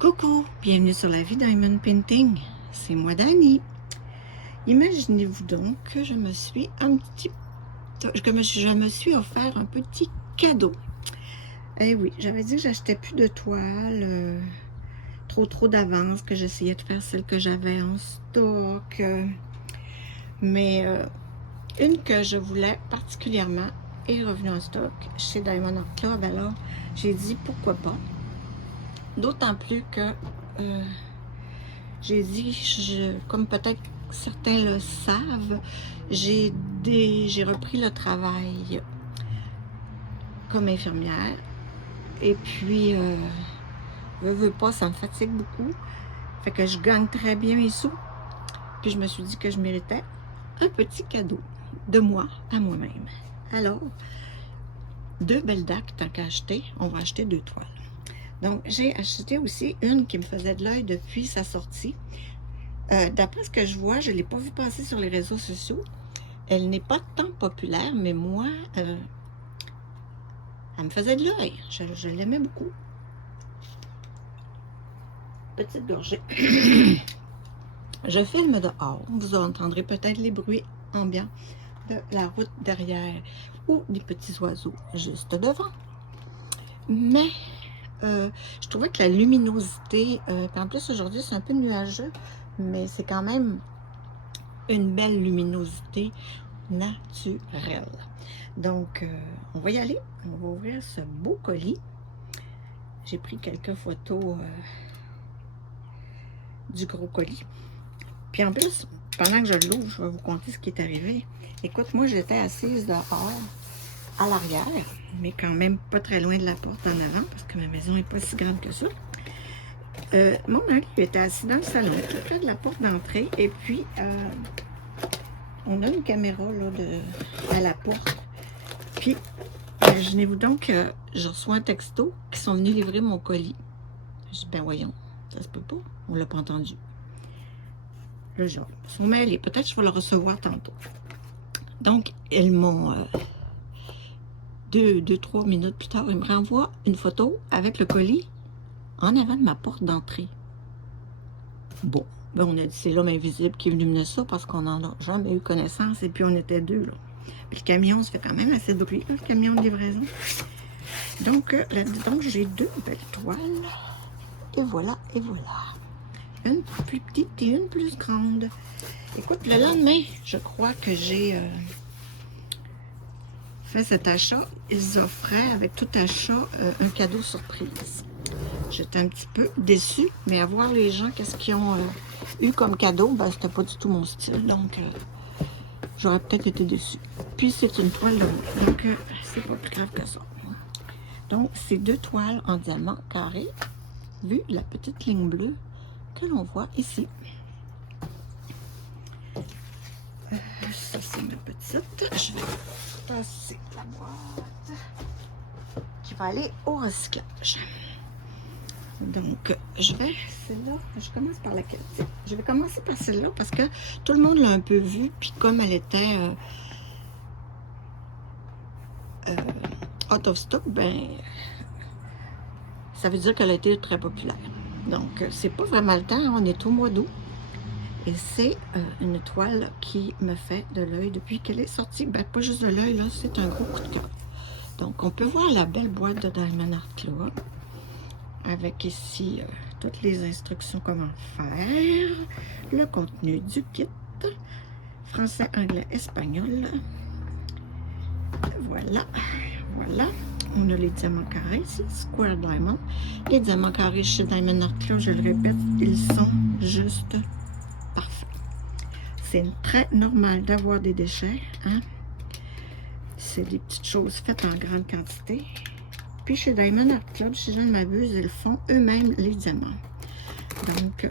Coucou, bienvenue sur la vie Diamond Painting. C'est moi Dani. Imaginez-vous donc que je me suis offert un petit cadeau. Eh oui, j'avais dit que j'achetais plus de toiles trop d'avance, que j'essayais de faire celle que j'avais en stock. Mais une que je voulais particulièrement est revenue en stock chez Diamond Art Club. Alors, j'ai dit pourquoi pas. D'autant plus que j'ai dit, comme peut-être certains le savent, j'ai repris le travail comme infirmière. Et puis, veux pas, ça me fatigue beaucoup. Fait que je gagne très bien mes sous. Puis je me suis dit que je méritais un petit cadeau de moi à moi-même. Alors, 2 belles dates, tant qu'à acheter, on va acheter 2 toiles. Donc, j'ai acheté aussi une qui me faisait de l'œil depuis sa sortie. D'après ce que je vois, je ne l'ai pas vue passer sur les réseaux sociaux. Elle n'est pas tant populaire, mais moi, elle me faisait de l'œil. Je l'aimais beaucoup. Petite gorgée. Je filme dehors. Vous entendrez peut-être les bruits ambiants de la route derrière ou des petits oiseaux juste devant. Mais je trouvais que la luminosité, en plus aujourd'hui c'est un peu nuageux, mais c'est quand même une belle luminosité naturelle. Donc, on va y aller. On va ouvrir ce beau colis. J'ai pris quelques photos du gros colis. Puis en plus, pendant que je l'ouvre, je vais vous conter ce qui est arrivé. Écoute, moi j'étais assise dehors, à l'arrière, mais quand même pas très loin de la porte en avant, parce que ma maison n'est pas si grande que ça. Mon mari était assis dans le salon, tout près de la porte d'entrée, et puis on a une caméra là, à la porte. Puis, imaginez-vous donc que je reçois un texto qui sont venus livrer mon colis. Je dis, ben voyons, ça se peut pas, on l'a pas entendu. Là, je suis mêlée, peut-être que je vais le recevoir tantôt. Donc, ils m'ont, 2-3 minutes plus tard, ils me renvoient une photo avec le colis en avant de ma porte d'entrée. Bon, ben on a dit c'est l'homme invisible qui est venu mener ça parce qu'on n'en a jamais eu connaissance et puis on était 2 là. Puis le camion, ça fait quand même assez de bruit, là, le camion de livraison. Donc, là-dedans, j'ai 2 belles toiles. Et voilà, et voilà. Une plus petite et une plus grande. Écoute, le lendemain, je crois que j'ai fait cet achat. Ils offraient, avec tout achat, un cadeau surprise. J'étais un petit peu déçue, mais à voir les gens, qu'est-ce qu'ils ont eu comme cadeau, ben c'était pas du tout mon style, donc j'aurais peut-être été déçue. Puis c'est une toile de haut, donc c'est pas plus grave que ça. Donc c'est 2 toiles en diamant carré, vu la petite ligne bleue que l'on voit ici. Ça c'est ma petite. Je vais passer la boîte qui va aller au recyclage. Donc, je vais, celle-là, je commence par laquelle? Je vais commencer par celle-là parce que tout le monde l'a un peu vue, puis comme elle était out of stock, ben, ça veut dire qu'elle a été très populaire. Donc, c'est pas vraiment le temps, on est au mois d'août. Et c'est une toile qui me fait de l'œil depuis qu'elle est sortie. Ben, pas juste de l'œil, là, c'est un gros coup de cœur. Donc, on peut voir la belle boîte de Diamond Art Club. Avec ici toutes les instructions comment faire, le contenu du kit, français, anglais, espagnol. Voilà, voilà. On a les diamants carrés ici, Square Diamond. Les diamants carrés chez Diamond Art Club, je le répète, ils sont juste parfaits. C'est très normal d'avoir des déchets, hein? C'est des petites choses faites en grande quantité. Puis chez Diamond Art Club, si je ne m'abuse, ils font eux-mêmes les diamants. Donc,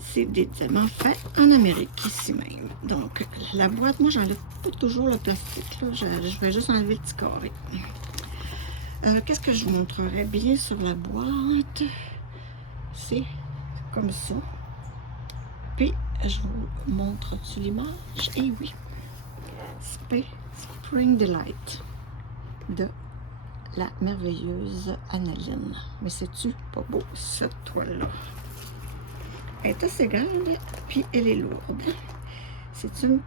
c'est des diamants faits en Amérique, ici même. Donc, la boîte, moi, j'enlève pas toujours le plastique. Là. Je vais juste enlever le petit carré. Qu'est-ce que je vous montrerai bien sur la boîte? C'est comme ça. Puis, je vous montre sur l'image. Et oui, Spring Delight de la merveilleuse Analine. Mais c'est-tu pas beau, cette toile-là? Elle est assez grande, puis elle est lourde. C'est une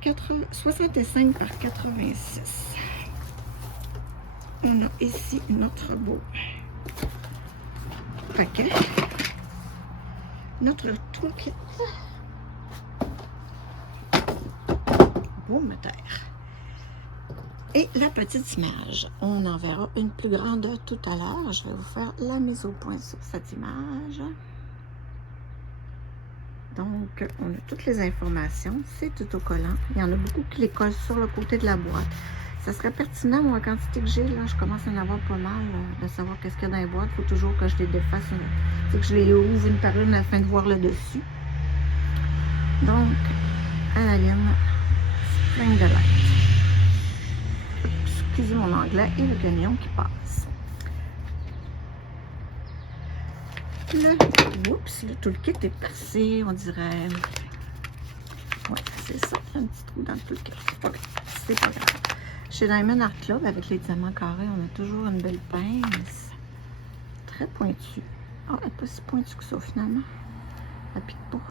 65 par 86. On a ici notre beau paquet. Notre toolkit. Boum, terre. Et la petite image. On en verra une plus grande tout à l'heure. Je vais vous faire la mise au point sur cette image. Donc, on a toutes les informations. C'est tout autocollant. Il y en a beaucoup qui les collent sur le côté de la boîte. Ça serait pertinent, moi, la quantité que j'ai, là, je commence à en avoir pas mal, de savoir qu'est-ce qu'il y a dans les boîtes. Il faut toujours que je les défasse, que je les ouvre une par une afin de voir le dessus. Donc, Analine, Spring Delight. Excusez mon anglais, et le camion qui passe. Le toolkit est percé, on dirait. Ouais, c'est ça, un petit trou dans le toolkit. C'est pas grave, c'est pas grave. Chez Diamond Art Club, avec les diamants carrés, on a toujours une belle pince. Très pointue. Ah, elle n'est pas si pointue que ça, finalement. Elle pique pas.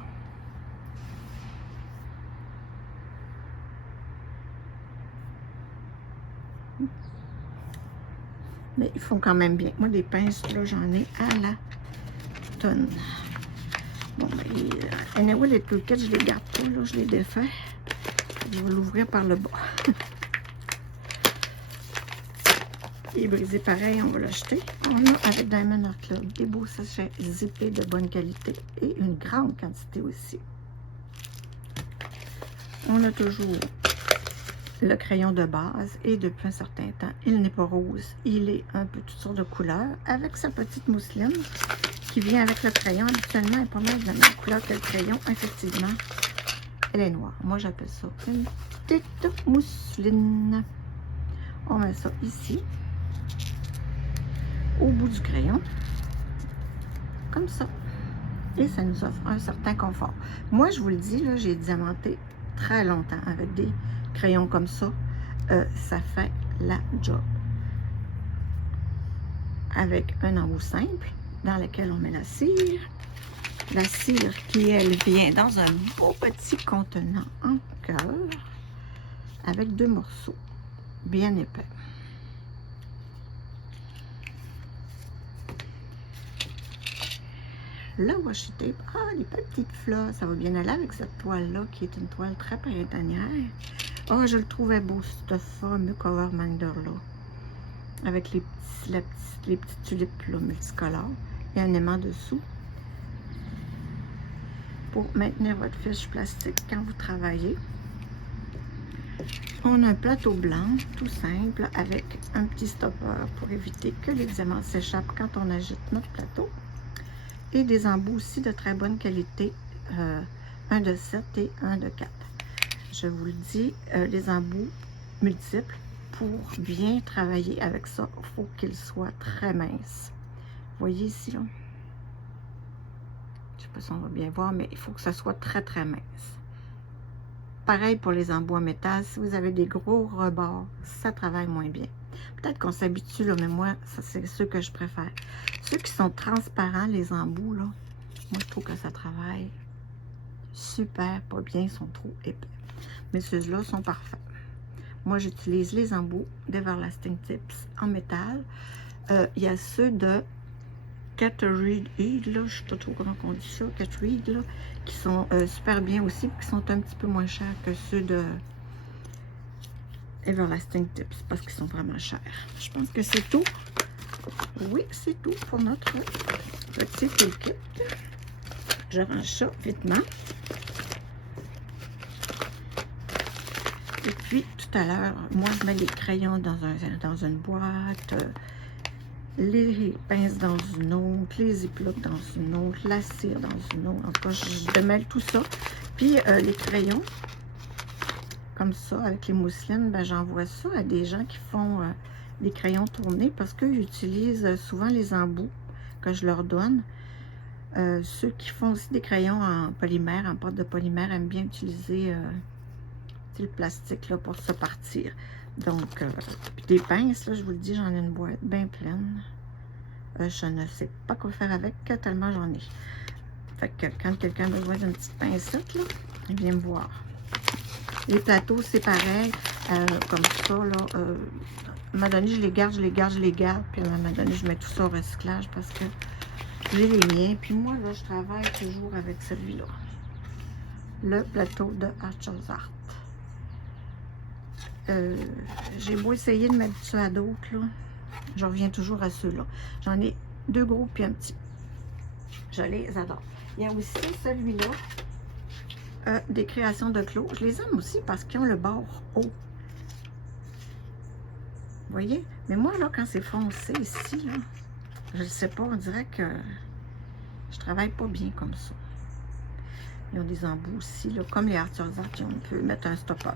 Mais ils font quand même bien. Moi, des pinces, là, j'en ai à la tonne. Bon, ben, anyway, les toolkits, je les garde pas, là, je les défais. Je vais l'ouvrir par le bas. Il est brisé pareil, on va l'acheter. On a avec Diamond Art Club des beaux sachets zippés de bonne qualité et une grande quantité aussi. On a toujours le crayon de base et depuis un certain temps, il n'est pas rose. Il est un peu toutes sortes de couleurs avec sa petite mousseline qui vient avec le crayon. Habituellement, elle est pas mal de la même couleur que le crayon. Effectivement, elle est noire. Moi, j'appelle ça une petite mousseline. On met ça ici, au bout du crayon, comme ça. Et ça nous offre un certain confort. Moi, je vous le dis, là, j'ai diamanté très longtemps avec des crayons comme ça. Ça fait la job. Avec un embout simple, dans lequel on met la cire. La cire qui, elle, vient dans un beau petit contenant en cœur, avec 2 morceaux bien épais. Le washi tape, ah, les petites fleurs, ça va bien aller avec cette toile-là, qui est une toile très printanière. Oh, je le trouvais beau, ce fameux cover Mandala, avec les petites tulipes là, multicolores. Il y a un aimant dessous pour maintenir votre fiche plastique quand vous travaillez. On a un plateau blanc, tout simple, avec un petit stopper pour éviter que les diamants s'échappent quand on agite notre plateau. Et des embouts aussi de très bonne qualité, un de 7 et un de 4. Je vous le dis, les embouts multiples, pour bien travailler avec ça, il faut qu'ils soient très minces. Vous voyez ici, là? Je ne sais pas si on va bien voir, mais il faut que ça soit très, très mince. Pareil pour les embouts en métal. Si vous avez des gros rebords, ça travaille moins bien. Peut-être qu'on s'habitue, là, mais moi, ça c'est ceux que je préfère. Ceux qui sont transparents, les embouts, là, moi, je trouve que ça travaille super pas bien, ils sont trop épais. Mais ceux-là sont parfaits. Moi, j'utilise les embouts d'Everlasting Tips en métal. Il y a ceux de Catreed, là, je ne sais pas trop comment on dit ça, Catreed, là, qui sont super bien aussi, qui sont un petit peu moins chers que ceux de Everlasting Tips, parce qu'ils sont vraiment chers. Je pense que c'est tout. Oui, c'est tout pour notre petit toolkit. Je range ça vitement. Et puis, tout à l'heure, moi, je mets les crayons dans une boîte, les pinces dans une autre, les ziplocs dans une autre, la cire dans une autre. En tout cas, je démêle tout ça. Puis, les crayons, comme ça, avec les mousselines, ben, j'envoie ça à des gens qui font des crayons tournés parce qu'ils utilisent souvent les embouts que je leur donne. Ceux qui font aussi des crayons en polymère, en pâte de polymère, aiment bien utiliser le plastique là, pour se partir. Donc, puis des pinces, là, je vous le dis, j'en ai une boîte bien pleine. Je ne sais pas quoi faire avec, tellement j'en ai. Fait que quand quelqu'un a besoin d'une petite pincette, là, il vient me voir. Les plateaux, c'est pareil, comme ça, là. À un moment donné, je les garde, puis à un moment donné, je mets tout ça au recyclage parce que j'ai les miens. Puis moi, là, je travaille toujours avec celui-là. Le plateau de Archer's Art. J'ai beau essayer de m'habituer à d'autres, là. Je reviens toujours à ceux-là. J'en ai 2 gros puis un petit. Je les adore. Il y a aussi celui-là, des créations de Clos. Je les aime aussi parce qu'ils ont le bord haut. Vous voyez? Mais moi, là, quand c'est foncé ici, là, je ne sais pas, on dirait que je travaille pas bien comme ça. Ils ont des embouts aussi, là, comme les Archer's Art, on peut mettre un stopper.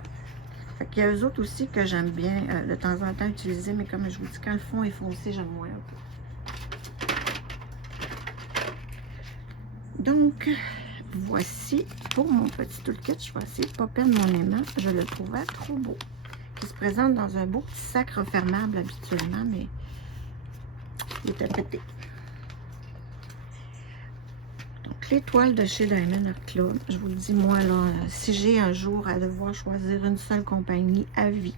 Fait qu'il y a eux autres aussi que j'aime bien de temps en temps utiliser, mais comme je vous dis, quand le fond est foncé, j'aime moins un peu. Donc, voici pour mon petit toolkit. Je vais essayer de ne pas perdre mon aimant. Je le trouvais trop beau. Il se présente dans un beau petit sac refermable habituellement, mais il est à péter. Donc, les toiles de chez Diamond Art Club. Je vous le dis, moi, là, si j'ai un jour à devoir choisir une seule compagnie à vie,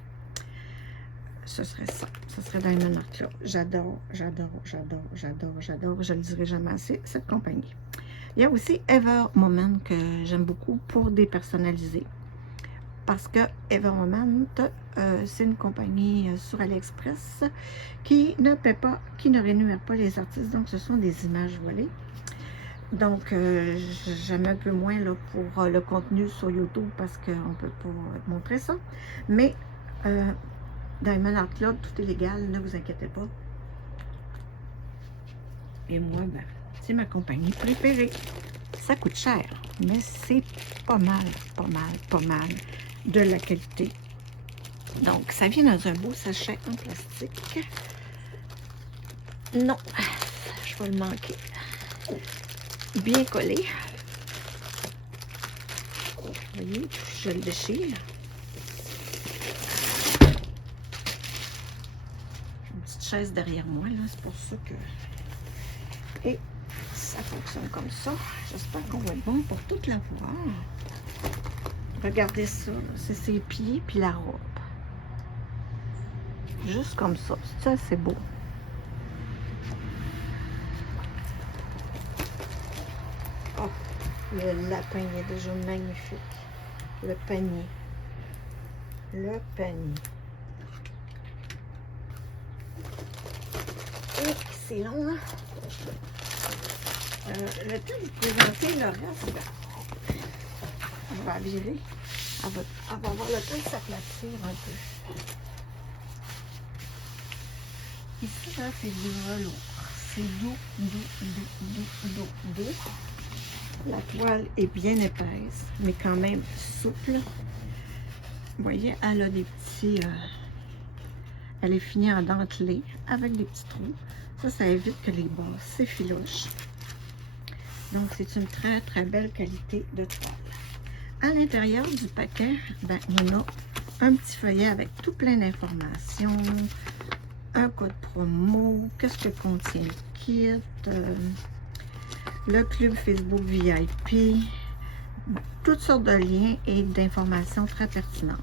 ce serait ça. Ce serait Diamond Art Club. J'adore, j'adore, j'adore, j'adore, j'adore. Je ne le dirai jamais assez, cette compagnie. Il y a aussi Ever Moment que j'aime beaucoup pour dépersonnaliser. Parce que Ever Moment, c'est une compagnie sur AliExpress qui ne paie pas, qui ne rémunère pas les artistes. Donc, ce sont des images voilées. Donc, j'aime un peu moins là, pour le contenu sur YouTube parce qu'on ne peut pas montrer ça. Mais Diamond Art Club, tout est légal, ne vous inquiétez pas. Et moi, ben, c'est ma compagnie préférée. Ça coûte cher, mais c'est pas mal de la qualité. Donc, ça vient dans un beau sachet en plastique. Non, je vais le manquer. Bien collé. Vous voyez, je le déchire. Une petite chaise derrière moi, là, c'est pour ça que... Et ça fonctionne comme ça. J'espère qu'on va être bon pour toute la voir. Regardez ça, c'est ses pieds puis la robe. Juste comme ça. Ça, c'est beau. Oh, le lapin est déjà magnifique. Le panier. Le panier. Et c'est long, hein? Le temps de vous présenter le reste, on va virer. Elle va avoir le temps de s'aplatir un peu. Ici, là, c'est du velours. C'est doux. La toile est bien épaisse, mais quand même souple. Vous voyez, elle a des petits... elle est finie en dentelé avec des petits trous. Ça évite que les bords s'effilochent. Donc, c'est une très, très belle qualité de toile. À l'intérieur du paquet, ben, on a un petit feuillet avec tout plein d'informations, un code promo, qu'est-ce que contient le kit, le club Facebook VIP, toutes sortes de liens et d'informations très pertinentes.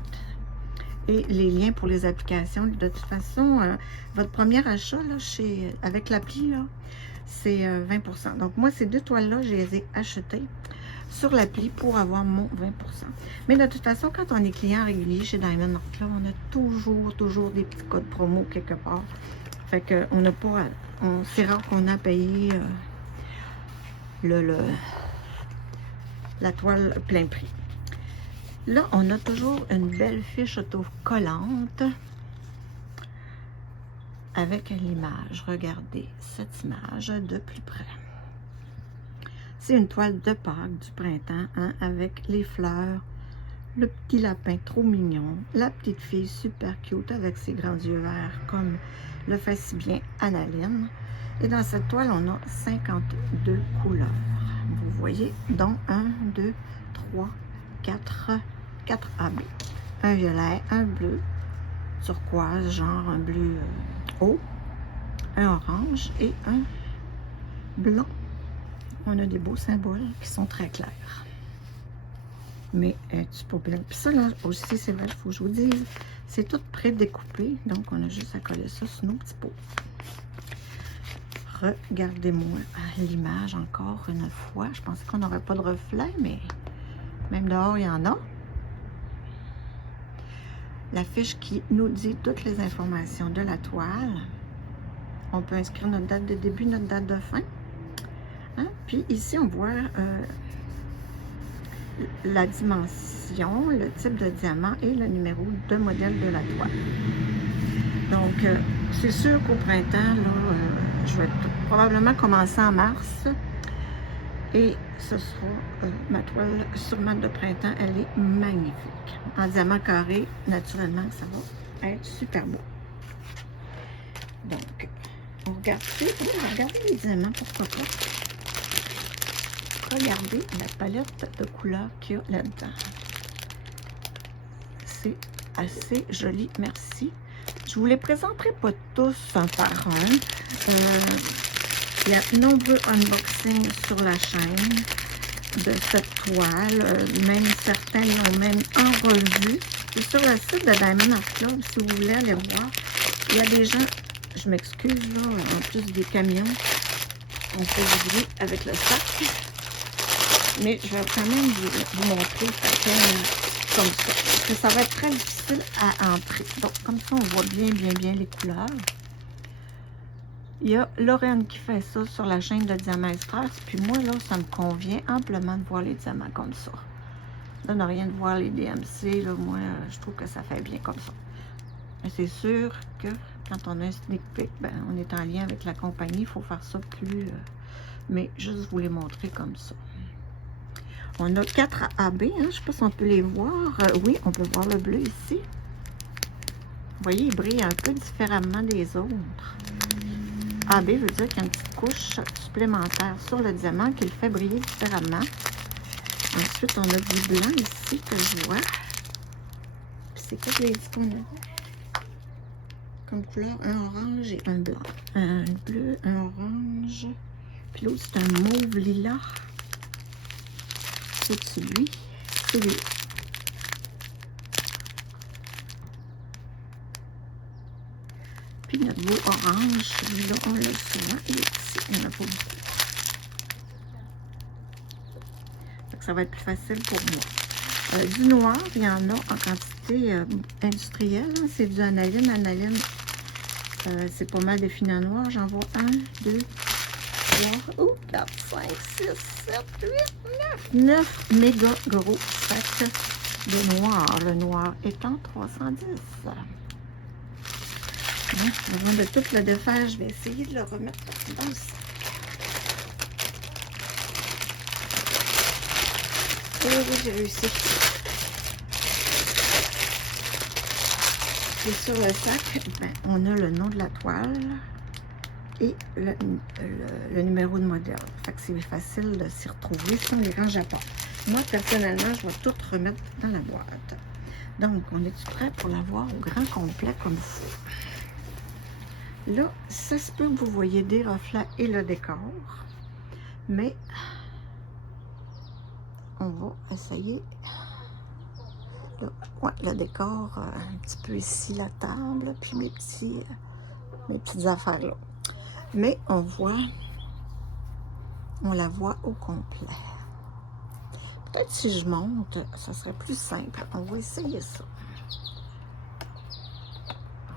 Et les liens pour les applications, de toute façon, votre premier achat là, avec l'appli, c'est 20%. Donc, moi, ces 2 toiles-là, je les ai achetées sur l'appli pour avoir mon 20%. Mais de toute façon, quand on est client régulier chez Diamond Art Club, on a toujours des petits codes promo quelque part. Fait qu'on n'a pas... c'est rare qu'on a payé la toile plein prix. Là, on a toujours une belle fiche autocollante avec l'image. Regardez cette image de plus près. C'est une toile de Pâques du printemps, hein, avec les fleurs, le petit lapin trop mignon, la petite fille super cute avec ses grands yeux verts, comme le fait si bien Annaline. Et dans cette toile, on a 52 couleurs. Vous voyez, dont 1, 2, 3, 4 AB. Un violet, un bleu, turquoise, genre un bleu haut, un orange et un blanc. On a des beaux symboles qui sont très clairs. Mais un petit peu belle. Puis ça, là, aussi, c'est vrai, il faut que je vous dise, c'est tout pré-découpé. Donc, on a juste à coller ça sur nos petits pots. Regardez-moi l'image encore une fois. Je pensais qu'on n'aurait pas de reflet, mais même dehors, il y en a. La fiche qui nous dit toutes les informations de la toile. On peut inscrire notre date de début, notre date de fin. Hein? Puis ici, on voit la dimension, le type de diamant et le numéro de modèle de la toile. Donc, c'est sûr qu'au printemps, là, je vais probablement commencer en mars. Et ce sera ma toile sur mat de printemps. Elle est magnifique. En diamant carré, naturellement, ça va être super beau. Donc, on regarde, regardez les diamants, pourquoi pas. Regardez la palette de couleurs qu'il y a là-dedans. C'est assez joli, merci. Je ne vous les présenterai pas tous un par un. Il y a nombreux unboxings sur la chaîne de cette toile. Même certains l'ont même en revue. Et sur le site de Diamond Art Club, si vous voulez aller voir, il y a des gens, je m'excuse, là, en plus des camions, on fait du bruit avec le sac. Mais je vais quand même vous montrer comme ça. Parce que ça va être très difficile à entrer. Donc, comme ça, on voit bien les couleurs. Il y a Lorraine qui fait ça sur la chaîne de Diamant Express. Puis moi, là, ça me convient amplement de voir les diamants comme ça. Ça n'a rien de voir les DMC. Là, moi, je trouve que ça fait bien comme ça. Mais c'est sûr que quand on a un sneak peek, ben, on est en lien avec la compagnie. Il faut faire ça plus... mais juste vous les montrer comme ça. On a 4 AB. Hein, je ne sais pas si on peut les voir. Oui, on peut voir le bleu ici. Vous voyez, il brille un peu différemment des autres. AB veut dire qu'il y a une petite couche supplémentaire sur le diamant qui le fait briller différemment. Ensuite, on a du blanc ici que je vois. C'est quoi que j'ai dit qu'on avait? Comme couleur, un orange et un blanc. Un bleu, un orange. Puis l'autre, c'est un mauve lilas. C'est lui. C'est lui. Puis notre beau orange, celui-là, on l'a souvent. Il est ici, il n'y en a pas beaucoup. Donc, ça va être plus facile pour moi. Du noir, il y en a en quantité industrielle. Hein. C'est du analine. Analine, c'est pas mal défini en noir. J'en vois 1, 2, 3, 4, 5, 6, 7, 8, 9. 9 méga gros sacs de noir. Le noir étant 310. Avant de tout le défaire, je vais essayer de le remettre dans le sac. Oui, j'ai réussi. Et sur le sac, ben, on a le nom de la toile et le numéro de modèle. Fait que c'est facile de s'y retrouver si on les range à part. Moi, personnellement, je vais tout remettre dans la boîte. Donc, on est prêt pour l'avoir au grand complet comme il faut. Là, ça se peut que vous voyez des reflets et le décor, mais on va essayer. Là, ouais, le décor, un petit peu ici, la table, puis mes petites affaires là. Mais on la voit au complet. Peut-être si je monte, ça serait plus simple. On va essayer ça.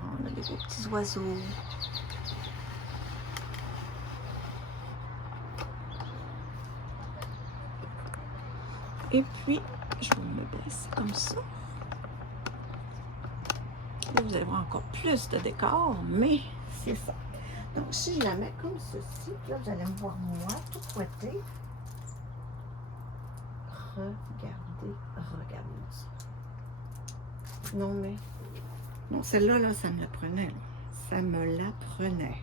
On a des beaux petits oiseaux. Et puis, je vais me baisser comme ça. Là, vous allez voir encore plus de décor, mais c'est ça. Donc, si je la mets comme ceci, là, vous allez me voir moi, tout fouetté. Regardez ça. Non, mais... Non, celle-là, là, ça me la prenait. Là. Ça me la prenait.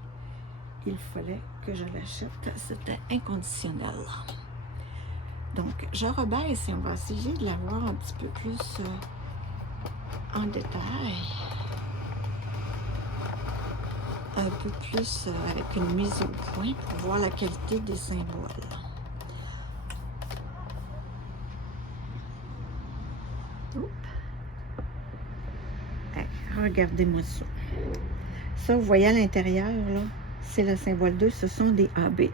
Il fallait que je l'achète. C'était inconditionnel. Donc, je rebaisse et on va essayer de la voir un petit peu plus en détail. un peu plus avec une mise au point pour voir la qualité des symboles. Oups. Hey, regardez-moi ça. Ça, vous voyez à l'intérieur, là, c'est le symbole 2, ce sont des AB.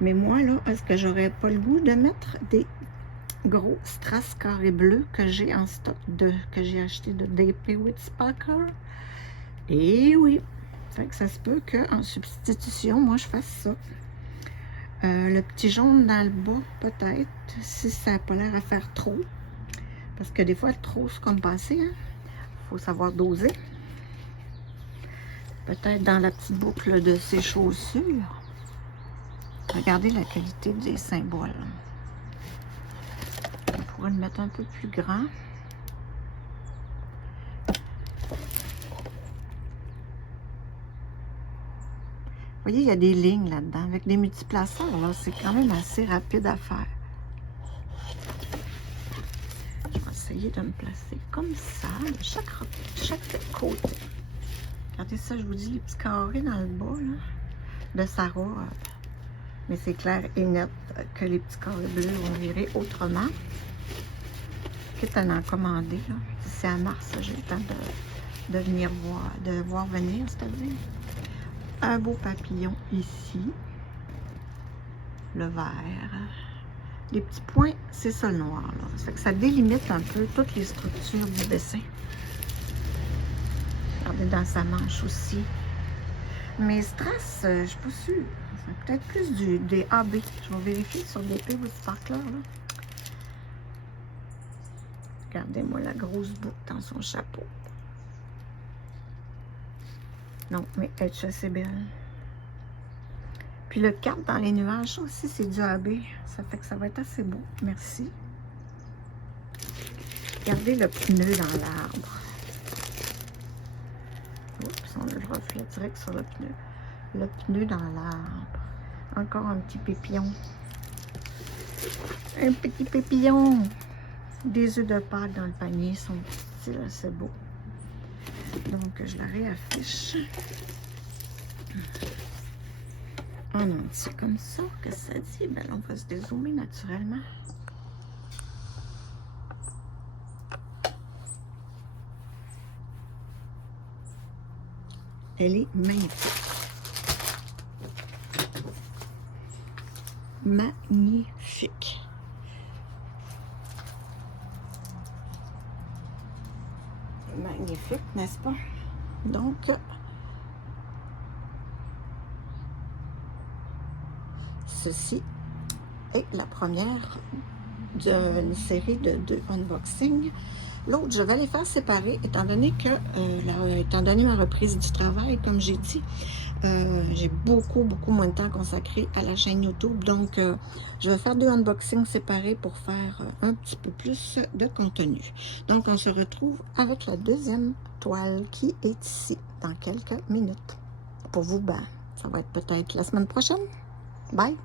Mais moi, là, est-ce que j'aurais pas le goût de mettre des gros strass carrés bleus que j'ai en stock, que j'ai acheté de DP with Sparkle? Et oui, fait que ça se peut qu'en substitution, moi, je fasse ça. Le petit jaune dans le bas, peut-être, si ça n'a pas l'air à faire trop. Parce que des fois, trop, c'est comme passer, hein? Faut savoir doser. Peut-être dans la petite boucle de ses chaussures. Regardez la qualité des symboles. On pourrait le mettre un peu plus grand. Vous voyez, il y a des lignes là-dedans. Avec des multiplaceurs, là, c'est quand même assez rapide à faire. Je vais essayer de me placer comme ça, de chaque côté. Regardez ça, je vous dis, les petits carrés dans le bas, là, de sa robe. Mais c'est clair et net que les petits carrés bleus vont virer autrement. Quitte à en commander, là. Si c'est à mars, j'ai le temps de venir voir, de voir venir, c'est-à-dire. Un beau papillon ici. Le vert. Les petits points, c'est ça le noir, là. Ça fait que ça délimite un peu toutes les structures du dessin. Regardez dans sa manche aussi. Mes strass, je suis pas sûre. C'est peut-être plus des AB. Je vais vérifier sur des P with Sparkler, là. Regardez-moi la grosse boucle dans son chapeau. Non, mais elle est assez belle. Puis le cap dans les nuages, ça aussi, c'est du AB. Ça fait que ça va être assez beau. Merci. Regardez le pneu dans l'arbre. Oups, on a le reflet direct sur le pneu. Le pneu dans l'arbre. Encore un petit pépillon. Un petit pépillon. Des œufs de Pâques dans le panier sont petits, là, c'est beau. Donc, je la réaffiche. En entier comme ça, que ça dit? Ben, on va se dézoomer naturellement. Elle est magnifique. Magnifique. Magnifique, n'est-ce pas? Donc, ceci est la première d'une série de 2 unboxings. L'autre, je vais les faire séparer, étant donné ma reprise du travail, comme j'ai dit, j'ai beaucoup moins de temps consacré à la chaîne YouTube. Donc, je vais faire 2 unboxings séparés pour faire un petit peu plus de contenu. Donc, on se retrouve avec la deuxième toile qui est ici dans quelques minutes. Pour vous, ben, ça va être peut-être la semaine prochaine. Bye!